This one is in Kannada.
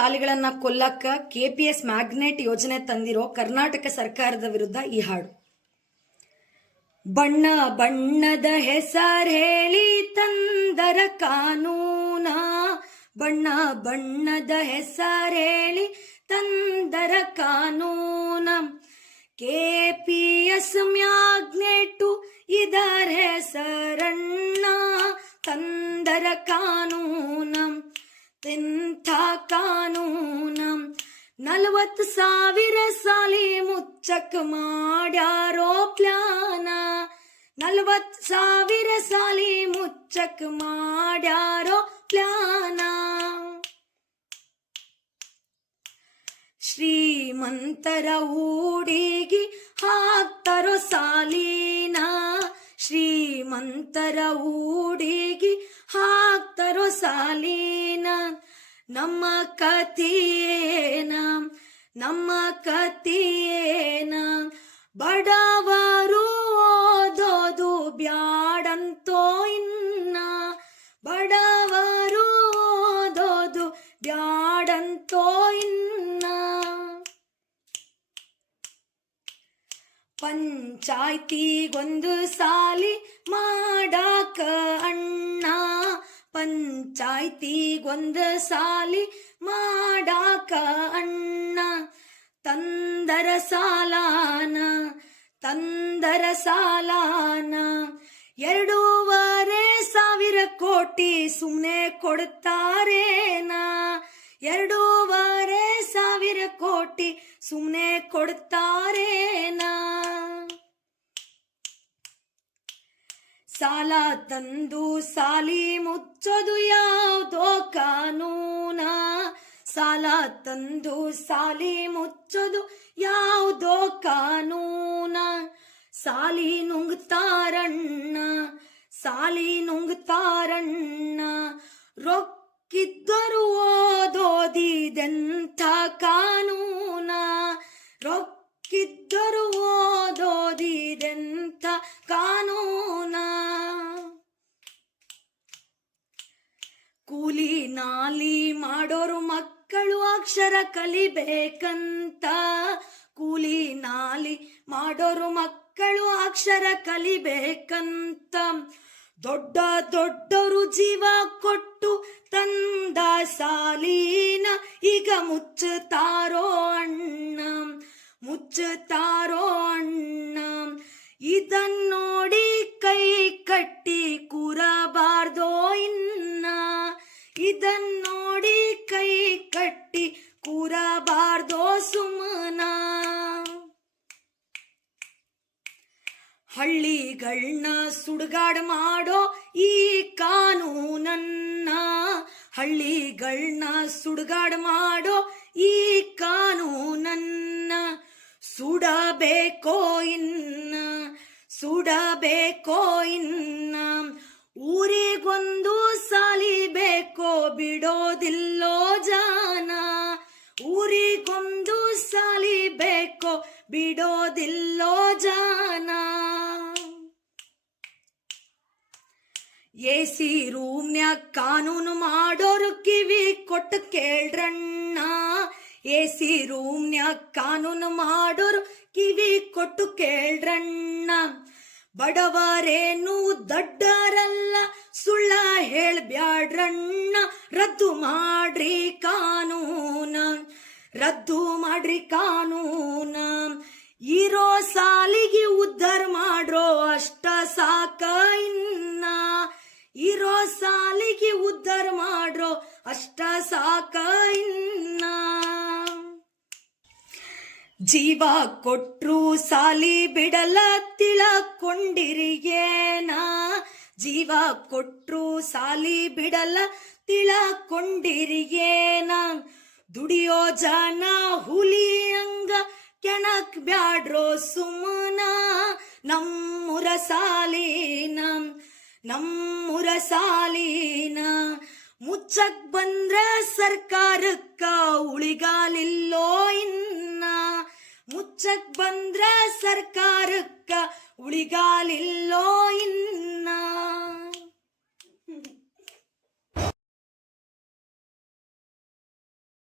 ಸಾಲಿಗಳನ್ನ ಕೊಲ್ಲಕ್ಕ KPS ಮ್ಯಾಗ್ನೆಟ್ ಯೋಜನೆ ತಂದಿರೋ ಕರ್ನಾಟಕ ಸರ್ಕಾರದ ವಿರುದ್ಧ ಈ ಹಾಡು. ಬಣ್ಣ ಬಣ್ಣದ ಹೆಸರು ಹೇಳಿ ತಂದರ ಕಾನೂನ, ಬಣ್ಣ ಬಣ್ಣದ ಹೆಸರು ಹೇಳಿ ತಂದರ ಕಾನೂನ. KPS ಮ್ಯಾಗ್ನೆಟು ಇದರ ಹೆಸರಣ್ಣ, ತಂದರ ಕಾನೂನ. ಎಂಥ ಕಾನೂನ 40,000 ಸಾಲಿ ಮುಚ್ಚಕ್ ಮಾಡ್ಯಾರೋ ಪ್ಲಾನ, 40,000 ಸಾಲಿ ಮುಚ್ಚಕ್ ಮಾಡ್ಯಾರೋ ಪ್ಲಾನ. ಶ್ರೀಮಂತರ ಹೂಡಿಗಿ ಹಾಕ್ತಾರೋ ಸಾಲಿನ, ಶ್ರೀಮಂತರ ಹೂಡಿಗಿ ಹಾಕ್ತಾರೋ ಸಾಲಿನ. ನಮ್ಮ ಕಥೆಯೇನ, ನಮ್ಮ ಕಥೆಯೇನ, ಬಡವರು ಓದೋದು ಬ್ಯಾಡಂತೋ ಇನ್ನ, ಬಡವರು ಓದೋದು ಬ್ಯಾಡಂತೋ ಇನ್ನ. ಪಂಚಾಯ್ತಿಗೊಂದು ಸಾಲಿ ಮಾಡಾಕ ಅಣ್ಣ, ಪಂಚಾಯ್ತಿಗೊಂದು ಸಾಲಿ ಮಾಡಾಕ ಅಣ್ಣ. ತಂದರ ಸಾಲಾನ, ತಂದರ ಸಾಲಾನ. 2,500 ಕೋಟಿ ಸುಮ್ನೆ ಕೊಡ್ತಾರೇನ, 2,500 ಕೋಟಿ ಸುಮ್ನೆ ಕೊಡ್ತಾರೇನ. ಸಾಲ ತಂದು ಸಾಲಿ ಮುಚ್ಚೋದು ಯಾವ್ದೋ ಕಾನೂನ, ಸಾಲ ತಂದು ಸಾಲಿ ಮುಚ್ಚೋದು ಯಾವ್ದೋ ಕಾನೂನ. ಸಾಲಿ ನುಂಗ್ತಾರಣ್ಣ, ಸಾಲಿ ನುಂಗ್ತಾರಣ್ಣ. ರೊಕ್ಕಿದ್ದರು ಓದೋದಿದೆಂಥ ಕಾನೂನ, ರೊಕ್ಕಿದ್ದರು ಓದೋದಿದೆಂಥ ಕಾನೂನ. ಕೂಲಿ ನಾಲಿ ಮಾಡೋರು ಮಕ್ಕಳು ಅಕ್ಷರ ಕಲಿಬೇಕಂತ, ಕೂಲಿ ನಾಲಿ ಮಾಡೋರು ಮಕ್ಕಳು ಅಕ್ಷರ ಕಲಿಬೇಕಂತ. ದೊಡ್ಡ ದೊಡ್ಡವರು ಜೀವ ಕೊಟ್ಟು ತಂದ ಸಾಲಿನ ಈಗ ಮುಚ್ಚುತ್ತಾರೋ ಅಣ್ಣ, ಮುಚ್ಚುತ್ತಾರೋ ಅಣ್ಣ. ಇದನ್ನೋಡಿ ಕೈ ಕಟ್ಟಿ ಕೂರಬಾರ್ದೋ ಇನ್ನ, ಇದನ್ನೋಡಿ ಕೈ ಕಟ್ಟಿ ಕೂರಬಾರ್ದೋ ಸುಮ್ಮನ. ಹಳ್ಳಿಗಳನ್ನ ಸುಡುಗಾಡ್ ಮಾಡೋ ಈ ಕಾನೂನನ್ನ, ಹಳ್ಳಿಗಳನ್ನ ಸುಡುಗಾಡ್ ಮಾಡೋ ಈ ಕಾನೂನನ್ನ. ಸುಡಬೇಕೋ ಇನ್ನ, ಸುಡಬೇಕೋ ಇನ್ನ. ಊರಿಗೊಂದು ಸಾಲಿ ಬೇಕೋ ಬಿಡೋದಿಲ್ಲೋ ಜಾನ, ಊರಿಗೊಂದು ಸಾಲಿ ಬೇಕೋ ಬಿಡೋದಿಲ್ಲೋ ಜಾನ. AC ರೂಮ್ನ್ಯಾಗ ಕಾನೂನು ಮಾಡೋರು ಕಿವಿ ಕೊಟ್ಟು ಕೇಳ್ರಣ್ಣ, AC ರೂಮ್ನ್ಯಾಗ ಕಾನೂನು ಮಾಡೋರು ಕಿವಿ ಕೊಟ್ಟು ಕೇಳ್ರಣ್ಣ. ಬಡವರೇನು ದೊಡ್ಡರಲ್ಲ ಸುಳ್ಳ ಹೇಳ್ಬ್ಯಾಡ್ರಣ್ಣ, ರದ್ದು ಮಾಡ್ರಿ ಕಾನೂನ, ರದ್ದು ಮಾಡ್ರಿ ಕಾನೂನ. ಇರೋ ಸಾಲಿಗೆ ಉದ್ಧಾರ ಮಾಡ್ರೋ ಅಷ್ಟ ಸಾಕ ಇನ್ನ, ಇರೋ ಸಾಲಿಗೆ ಉದ್ಧಾರ ಮಾಡ್ರೋ ಅಷ್ಟ ಸಾಕ ಇನ್ನ. ಜೀವ ಕೊಟ್ರು ಸಾಲಿ ಬಿಡಲ್ಲ ತಿಳಕೊಂಡಿರಿಗೇನ, ಜೀವ ಕೊಟ್ರು ಸಾಲಿ ಬಿಡಲ್ಲ ತಿಳಕೊಂಡಿರಿಗೇನ. ದುಡಿಯೋ ಜನ ಹುಲಿ ಹಂಗ ಕೆಣಕ್ ಬ್ಯಾಡ್ರೋ ಸುಮ್ಮನ, ನಮ್ಮೂರ ಸಾಲಿನ, ನಮ್ಮೂರ ಸಾಲಿನ. ಮುಚ್ಚಕ್ ಬಂದ್ರ ಸರ್ಕಾರಕ್ಕ ಉಳಿಗಾಲಿಲ್ಲೋ ಇನ್ನ, ಮುಚ್ಚಕ್ ಬಂದ್ರ ಸರ್ಕಾರಕ್ಕ ಉಳಿಗಾಲಿಲ್ಲ